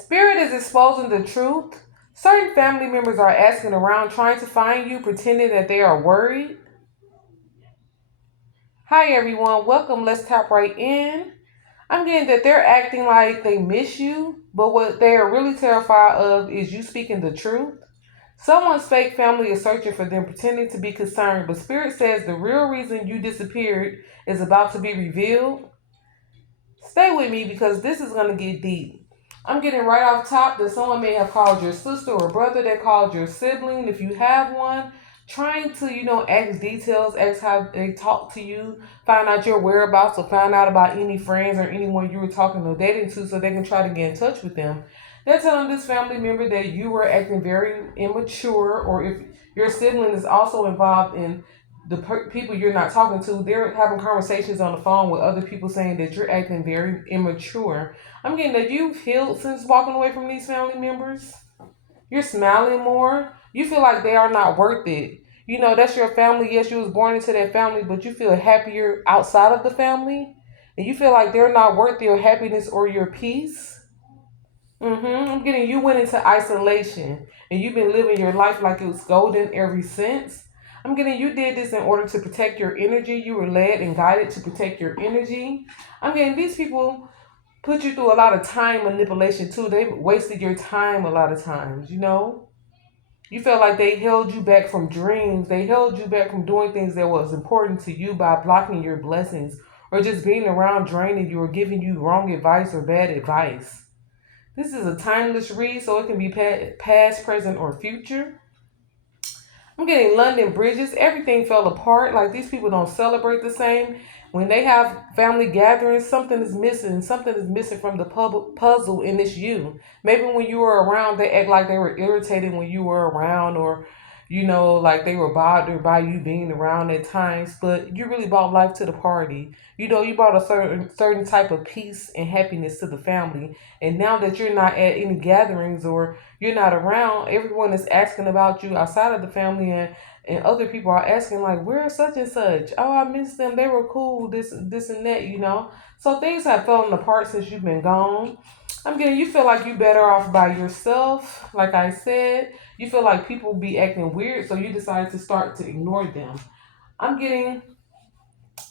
Spirit is exposing the truth. Certain family members are asking around trying to find you, pretending that they are worried. Hi everyone, welcome. Let's tap right in. I'm getting that they're acting like they miss you, but what they are really terrified of is you speaking the truth. Someone's fake family is searching for them, pretending to be concerned, but Spirit says the real reason you disappeared is about to be revealed. Stay with me because this is going to get deep. I'm getting right off top that someone may have called your sister or brother, that called your sibling, if you have one, trying to, ask details, ask how they talk to you, find out your whereabouts, or find out about any friends or anyone you were talking or dating to so they can try to get in touch with them. They're telling this family member that you were acting very immature, or if your sibling is also involved in the people you're not talking to, they're having conversations on the phone with other people saying that you're acting very immature. I'm getting that you've healed since walking away from these family members. You're smiling more. You feel like they are not worth it. That's your family. Yes, you was born into that family, but you feel happier outside of the family. And you feel like they're not worth your happiness or your peace. I'm getting you went into isolation and you've been living your life like it was golden ever since. I'm getting you did this in order to protect your energy. You were led and guided to protect your energy. I'm getting these people put you through a lot of time manipulation too. They wasted your time a lot of times. You felt like they held you back from dreams. They held you back from doing things that was important to you by blocking your blessings or just being around draining you or giving you wrong advice or bad advice. This is a timeless read, so it can be past, present, or future. I'm getting London Bridges. Everything fell apart. Like these people don't celebrate the same. When they have family gatherings, something is missing. Something is missing from the puzzle, and it's you. Maybe when you were around, they act like they were irritated when you were around, or like they were bothered by you being around at times. But you really brought life to the party. You brought a certain type of peace and happiness to the family. And now that you're not at any gatherings or you're not around, everyone is asking about you outside of the family, and other people are asking like, where's such and such? Oh, I miss them. They were cool. This and that. So things have fallen apart since you've been gone. I'm getting you feel like you better off by yourself. Like I said, you feel like people be acting weird, so you decide to start to ignore them. I'm getting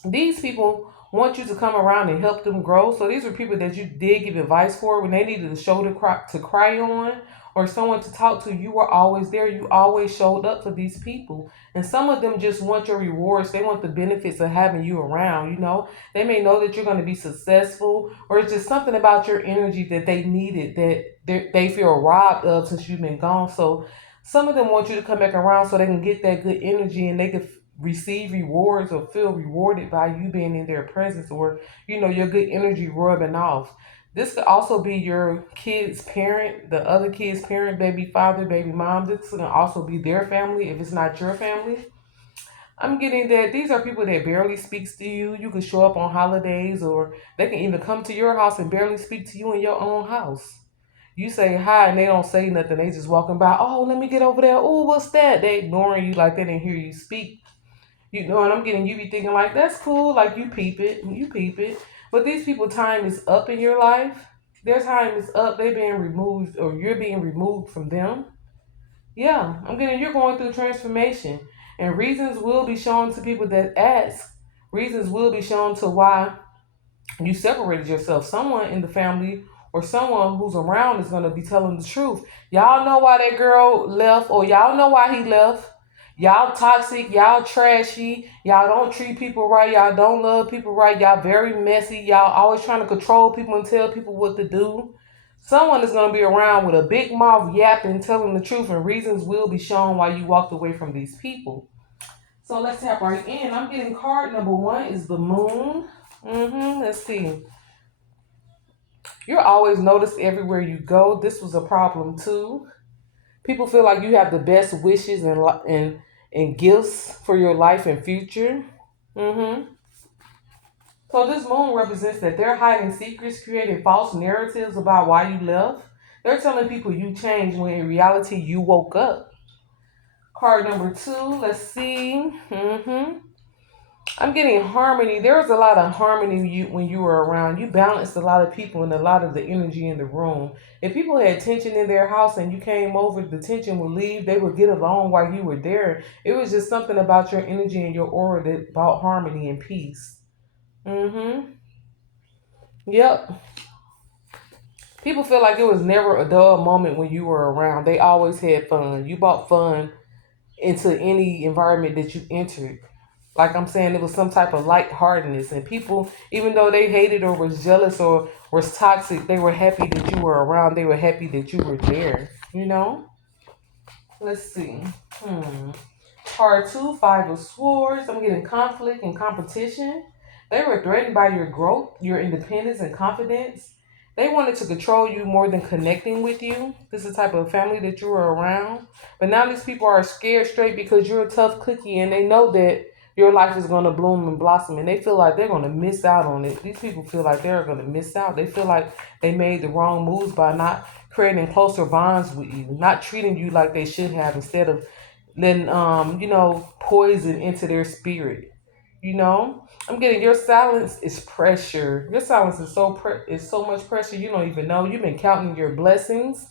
these people want you to come around and help them grow. So these are people that you did give advice for when they needed a shoulder to cry on or someone to talk to. You were always there. You always showed up for these people. And some of them just want your rewards. They want the benefits of having you around. They may know that you're going to be successful, or it's just something about your energy that they needed that they feel robbed of since you've been gone. So some of them want you to come back around so they can get that good energy and they can receive rewards or feel rewarded by you being in their presence, or your good energy rubbing off. This could also be your kid's parent, the other kid's parent, baby father, baby mom. This can also be their family if it's not your family. I'm getting that these are people that barely speaks to you. You could show up on holidays, or they can even come to your house and barely speak to you in your own house. You say hi and they don't say nothing. They just walking by. Oh, let me get over there. Oh, what's that? They ignoring you like they didn't hear you speak. And I'm getting you be thinking like that's cool, like you peep it. But these people time is up in your life. Their time is up. They being removed or you're being removed from them. Yeah, I'm getting you're going through transformation. And reasons will be shown to people that ask. Reasons will be shown to why you separated yourself. Someone in the family or someone who's around is going to be telling the truth. Y'all know why that girl left, or y'all know why he left. Y'all toxic, y'all trashy, y'all don't treat people right, y'all don't love people right, y'all very messy, y'all always trying to control people and tell people what to do. Someone is going to be around with a big mouth yapping, telling the truth, and reasons will be shown why you walked away from these people. So let's tap right in. I'm getting card number one is the moon. Let's see. You're always noticed everywhere you go. This was a problem too. People feel like you have the best wishes and gifts for your life and future. hmm So this moon represents that they're hiding secrets, creating false narratives about why you left. They're telling people you changed when in reality you woke up. Card number two. Let's see. I'm getting harmony. There was a lot of harmony when you were around. You balanced a lot of people and a lot of the energy in the room. If people had tension in their house and you came over, the tension would leave. They would get along while you were there. It was just something about your energy and your aura that brought harmony and peace. Mm-hmm. Yep. People feel like it was never a dull moment when you were around. They always had fun. You brought fun into any environment that you entered. Like I'm saying, it was some type of lightheartedness, and people, even though they hated or was jealous or was toxic, they were happy that you were around. They were happy that you were there. You know. Let's see. Hmm. Part two, Five of Swords. I'm getting conflict and competition. They were threatened by your growth, your independence, and confidence. They wanted to control you more than connecting with you. This is the type of family that you were around. But now these people are scared straight because you're a tough cookie and they know that your life is going to bloom and blossom and they feel like they're going to miss out on it. These people feel like they're going to miss out. They feel like they made the wrong moves by not creating closer bonds with you, not treating you like they should have instead of letting poison into their spirit. You know, I'm getting your silence is pressure. Your silence is is so much pressure you don't even know. You've been counting your blessings.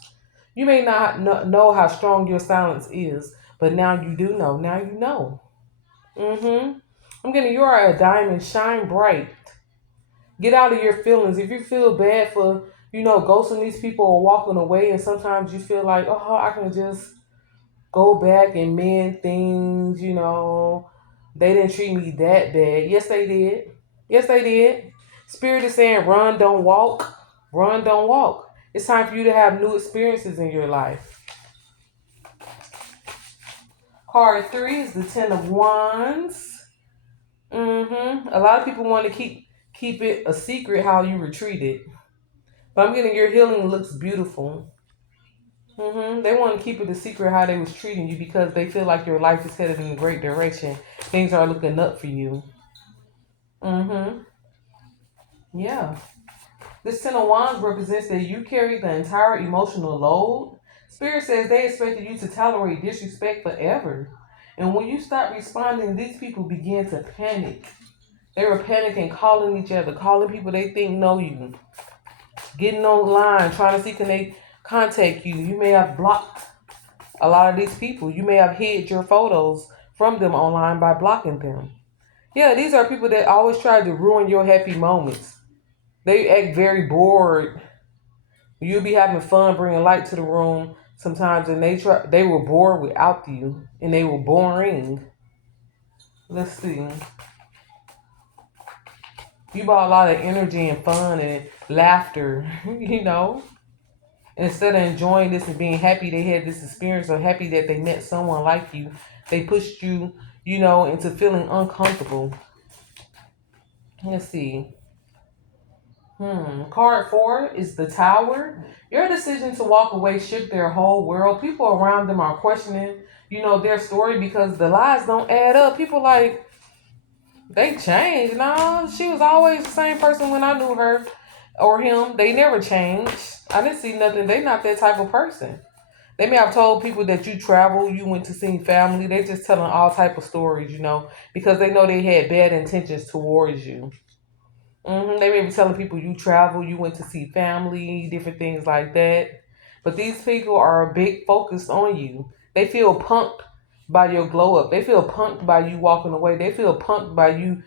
You may not know how strong your silence is, but now you do know. Now you know. I'm getting you are a diamond, shine bright. Get out of your feelings. If you feel bad for ghosting these people or walking away, and sometimes you feel like, oh, I can just go back and mend things. They didn't treat me that bad. Yes, they did. Yes, they did. Spirit is saying, run, don't walk. Run, don't walk. It's time for you to have new experiences in your life. Card three is the Ten of Wands. A lot of people want to keep it a secret how you were treated. But I'm getting your healing looks beautiful. They want to keep it a secret how they was treating you because they feel like your life is headed in a great direction. Things are looking up for you. Mm-hmm. Yeah. This Ten of Wands represents that you carry the entire emotional load. Spirit says they expected you to tolerate disrespect forever. And when you stop responding, these people begin to panic. They were panicking, calling each other, calling people they think know you, getting online, trying to see can they contact you. You may have blocked a lot of these people. You may have hid your photos from them online by blocking them. Yeah, these are people that always try to ruin your happy moments. They act very bored. You'll be having fun bringing light to the room sometimes, and they were bored without you, and they were boring. Let's see. You brought a lot of energy and fun and laughter, Instead of enjoying this and being happy they had this experience or happy that they met someone like you, they pushed you, into feeling uncomfortable. Let's see. Card four is the Tower. Your decision to walk away shook their whole world. People around them are questioning, their story because the lies don't add up. People like they changed. No, she was always the same person when I knew her or him. They never changed. I didn't see nothing. They not that type of person. They may have told people that you travel, you went to see family. They just telling all type of stories, because they know they had bad intentions towards you. They may be telling people you travel, you went to see family, different things like that. But these people are a big focused on you. They feel punked by your glow up. They feel punked by you walking away. They feel punked by you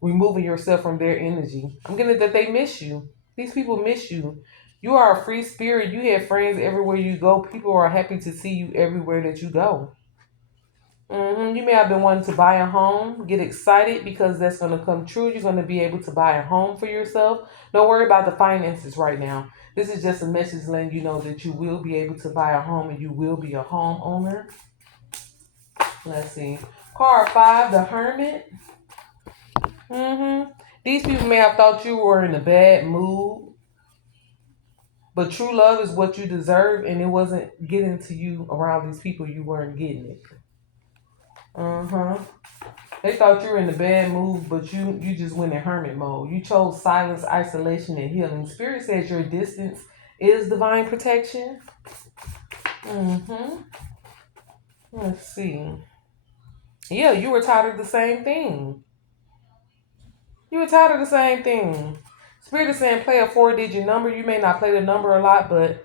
removing yourself from their energy. I'm getting that they miss you. These people miss you. You are a free spirit. You have friends everywhere you go. People are happy to see you everywhere that you go. You may have been wanting to buy a home. Get excited because that's going to come true. You're going to be able to buy a home for yourself. Don't worry about the finances right now. This is just a message letting you know that you will be able to buy a home and you will be a homeowner. Let's see. Card five, the Hermit. These people may have thought you were in a bad mood, but true love is what you deserve, and it wasn't getting to you around these people. You weren't getting it. They thought you were in a bad mood, but you just went in hermit mode. You chose silence, isolation, and healing. Spirit says your distance is divine protection. Let's see. Yeah, you were tired of the same thing. You were tired of the same thing. Spirit is saying play a 4-digit number. You may not play the number a lot, but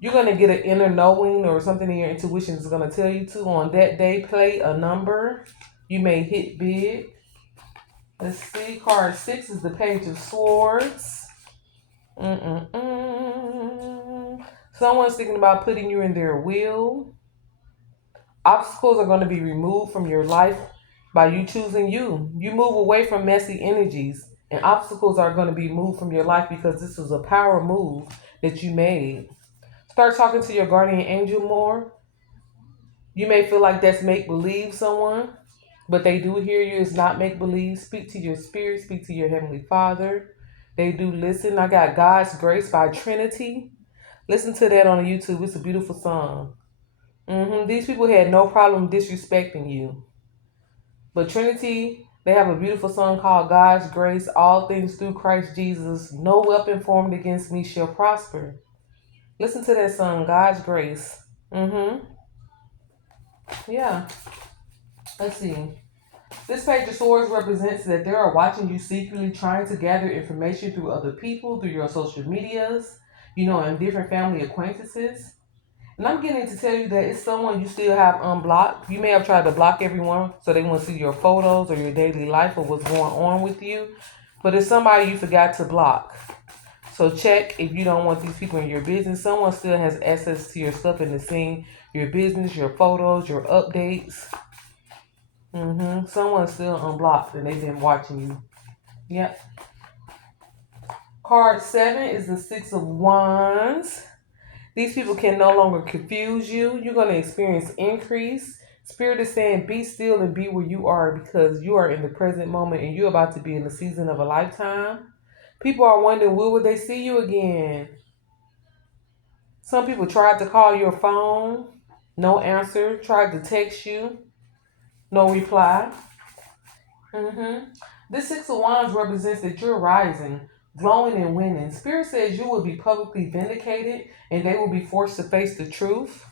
you're going to get an inner knowing or something in your intuition is going to tell you to. On that day, play a number. You may hit big. Let's see. Card 6 is the Page of Swords. Someone's thinking about putting you in their will. Obstacles are going to be removed from your life by you choosing you. You move away from messy energies, and obstacles are going to be moved from your life because this is a power move that you made. Start talking to your guardian angel more. You may feel like that's make believe someone, but they do hear you. It's not make believe. Speak to your spirit, speak to your heavenly Father. They do listen. I got God's Grace by Trinity. Listen to that on YouTube. It's a beautiful song. These people had no problem disrespecting you. But Trinity, they have a beautiful song called God's Grace. All things through Christ Jesus. No weapon formed against me shall prosper. Listen to that song, God's Grace. Yeah. Let's see. This Page of Swords represents that they are watching you secretly, trying to gather information through other people, through your social medias, and different family acquaintances. And I'm getting to tell you that it's someone you still have unblocked. You may have tried to block everyone so they won't see your photos or your daily life or what's going on with you. But it's somebody you forgot to block. So check if you don't want these people in your business. Someone still has access to your stuff in the scene, your business, your photos, your updates. Someone's still unblocked and they've been watching you. Yep. Card 7 is the Six of Wands. These people can no longer confuse you. You're going to experience increase. Spirit is saying be still and be where you are because you are in the present moment and you're about to be in the season of a lifetime. People are wondering, will they see you again? Some people tried to call your phone. No answer. Tried to text you. No reply. This Six of Wands represents that you're rising, glowing and winning. Spirit says you will be publicly vindicated and they will be forced to face the truth.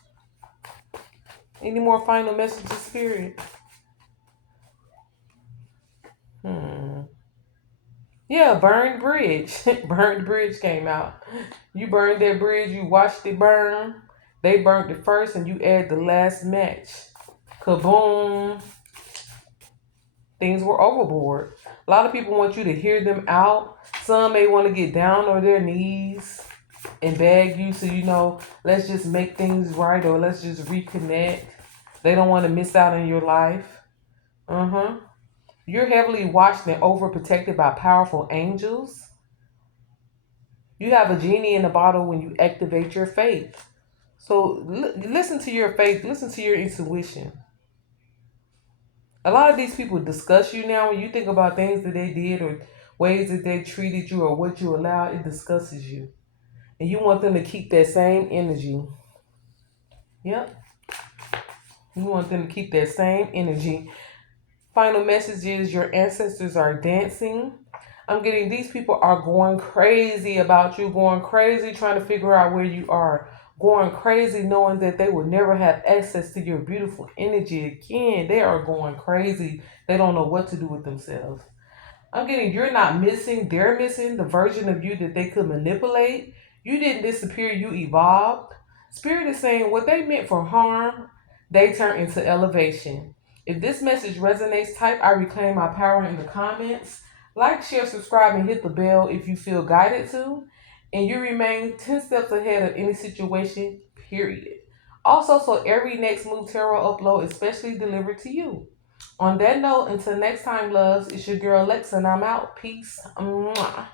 Any more final messages, Spirit? Yeah, burned bridge. Burned bridge came out. You burned that bridge, you watched it burn. They burned it first and you add the last match. Kaboom. Things were overboard. A lot of people want you to hear them out. Some may want to get down on their knees and beg you. So, let's just make things right or let's just reconnect. They don't want to miss out on your life. You're heavily watched and overprotected by powerful angels. You have a genie in a bottle when you activate your faith. So listen to your faith. Listen to your intuition. A lot of these people discuss you now. When you think about things that they did or ways that they treated you or what you allowed, it discusses you. And you want them to keep that same energy. Yep. You want them to keep that same energy. Final message is your ancestors are dancing. I'm getting these people are going crazy about you, going crazy trying to figure out where you are, going crazy knowing that they will never have access to your beautiful energy again. They are going crazy. They don't know what to do with themselves. I'm getting you're not missing, they're missing the version of you that they could manipulate. You didn't disappear, you evolved. Spirit is saying what they meant for harm, they turn into elevation. If this message resonates, type I reclaim my power in the comments. Like, share, subscribe, and hit the bell if you feel guided to. And you remain 10 steps ahead of any situation, period. Also, so every next move tarot upload is specially delivered to you. On that note, until next time, loves, it's your girl Lex, and I'm out. Peace. Mwah.